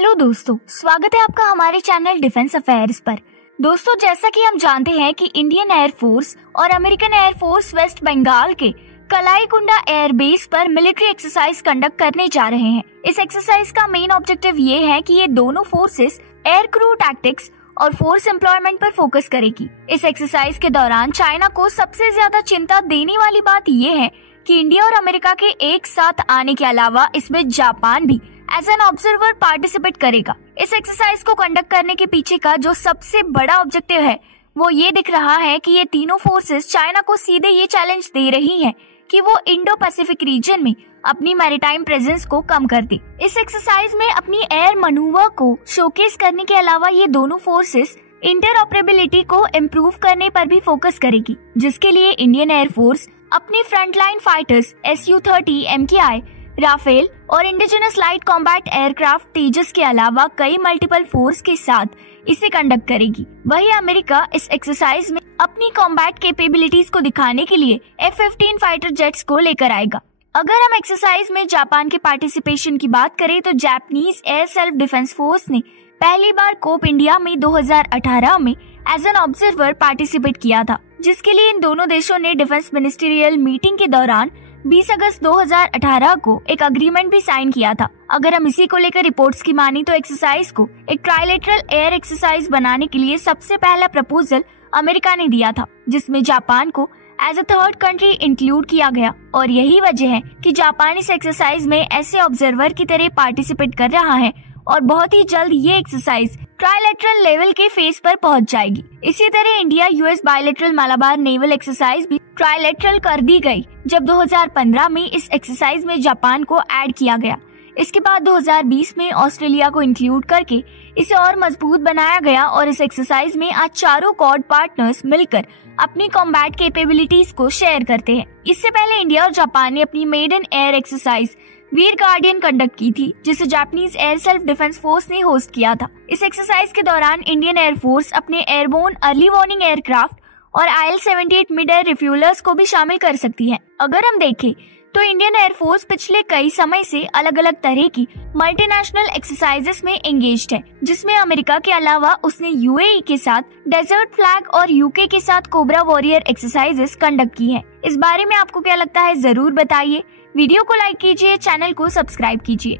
Hello दोस्तों, स्वागत है आपका हमारे चैनल डिफेंस अफेयर्स पर। दोस्तों, जैसा कि हम जानते हैं कि इंडियन एयरफोर्स और अमेरिकन एयरफोर्स वेस्ट बंगाल के कलाईकुंडा एयरबेस पर मिलिट्री एक्सरसाइज कंडक्ट करने जा रहे हैं। इस एक्सरसाइज का मेन ऑब्जेक्टिव ये है कि ये दोनों फोर्सेस एयर क्रू टैक्टिक्स और फोर्स एम्प्लॉयमेंट पर फोकस करेगी। इस एक्सरसाइज के दौरान चाइना को सबसे ज्यादा चिंता देने वाली बात ये है कि इंडिया और अमेरिका के एक साथ आने के अलावा इसमें जापान भी एज एन ऑब्जर्वर पार्टिसिपेट करेगा। इस एक्सरसाइज को कंडक्ट करने के पीछे का जो सबसे बड़ा ऑब्जेक्टिव है वो ये दिख रहा है कि ये तीनों फोर्सेस चाइना को सीधे ये चैलेंज दे रही हैं कि वो इंडो पैसिफिक रीजन में अपनी मैरीटाइम प्रेजेंस को कम कर दे। इस एक्सरसाइज में अपनी एयर मनूवर को शोकेस करने के अलावा ये दोनों फोर्सेस इंटरऑपरेबिलिटी को इम्प्रूव करने पर भी फोकस करेगी, जिसके लिए इंडियन एयरफोर्स अपने फ्रंटलाइन फाइटर्स Su-30 MKI, राफेल और indigenous light combat aircraft Tejas के अलावा कई मल्टीपल फोर्स के साथ इसे कंडक्ट करेगी। वहीं अमेरिका इस एक्सरसाइज में अपनी कॉम्बैट कैपेबिलिटीज को दिखाने के लिए F-15 फाइटर जेट्स को लेकर आएगा। अगर हम एक्सरसाइज में जापान के पार्टिसिपेशन की बात करें तो Japanese air self defence force ने पहली बार कोप इंडिया में 2018 में एज एन ऑब्जर्वर पार्टिसिपेट किया था, जिसके लिए इन दोनों देशों ने डिफेंस मिनिस्ट्रियल मीटिंग के दौरान 20 अगस्त 2018 को एक अग्रीमेंट भी साइन किया था। अगर हम इसी को लेकर रिपोर्ट्स की मानी तो एक्सरसाइज को एक ट्राइलेटरल एयर एक्सरसाइज बनाने के लिए सबसे पहला प्रपोजल अमेरिका ने दिया था, जिसमें जापान को as a third country include किया गया। और यही वजह है कि जापान इस एक्सरसाइज में ऐसे ऑब्जर्वर की तरह पार्टिसिपेट कर रहा है और बहुत ही जल्द ये एक्सरसाइज ट्राइलेटरल लेवल के फेज पर पहुंच जाएगी। इसी तरह India US bilateral Malabar naval exercise भी ट्राइलेटरल कर दी गई, जब 2015 में इस एक्सरसाइज में जापान को ऐड किया गया। इसके बाद 2020 में ऑस्ट्रेलिया को इंक्लूड करके इसे और मजबूत बनाया गया और इस एक्सरसाइज में आज चारों क्वाड पार्टनर्स मिलकर अपनी कॉम्बैट कैपेबिलिटीज को शेयर करते हैं। इससे पहले इंडिया और जापान ने अपनी मेडन एयर एक्सरसाइज वीर गार्डियन कंडक्ट की थी, जिसे Japanese air self defence force ने होस्ट किया था। इस एक्सरसाइज के दौरान इंडियन एयरफोर्स अपने एयरबोर्न अर्ली वार्निंग एयरक्राफ्ट और IL-78 मिड एयर रिफ्यूलर्स को भी शामिल कर सकती है। अगर हम देखें तो इंडियन एयरफोर्स पिछले कई समय से अलग अलग तरह की मल्टीनेशनल एक्सरसाइजेस में एंगेज्ड है, जिसमें अमेरिका के अलावा उसने UAE के साथ डेजर्ट फ्लैग और UK के साथ कोबरा वॉरियर एक्सरसाइजेस कंडक्ट की है। इस बारे में आपको क्या लगता है, जरूर बताइए। वीडियो को लाइक कीजिए, चैनल को सब्सक्राइब कीजिए।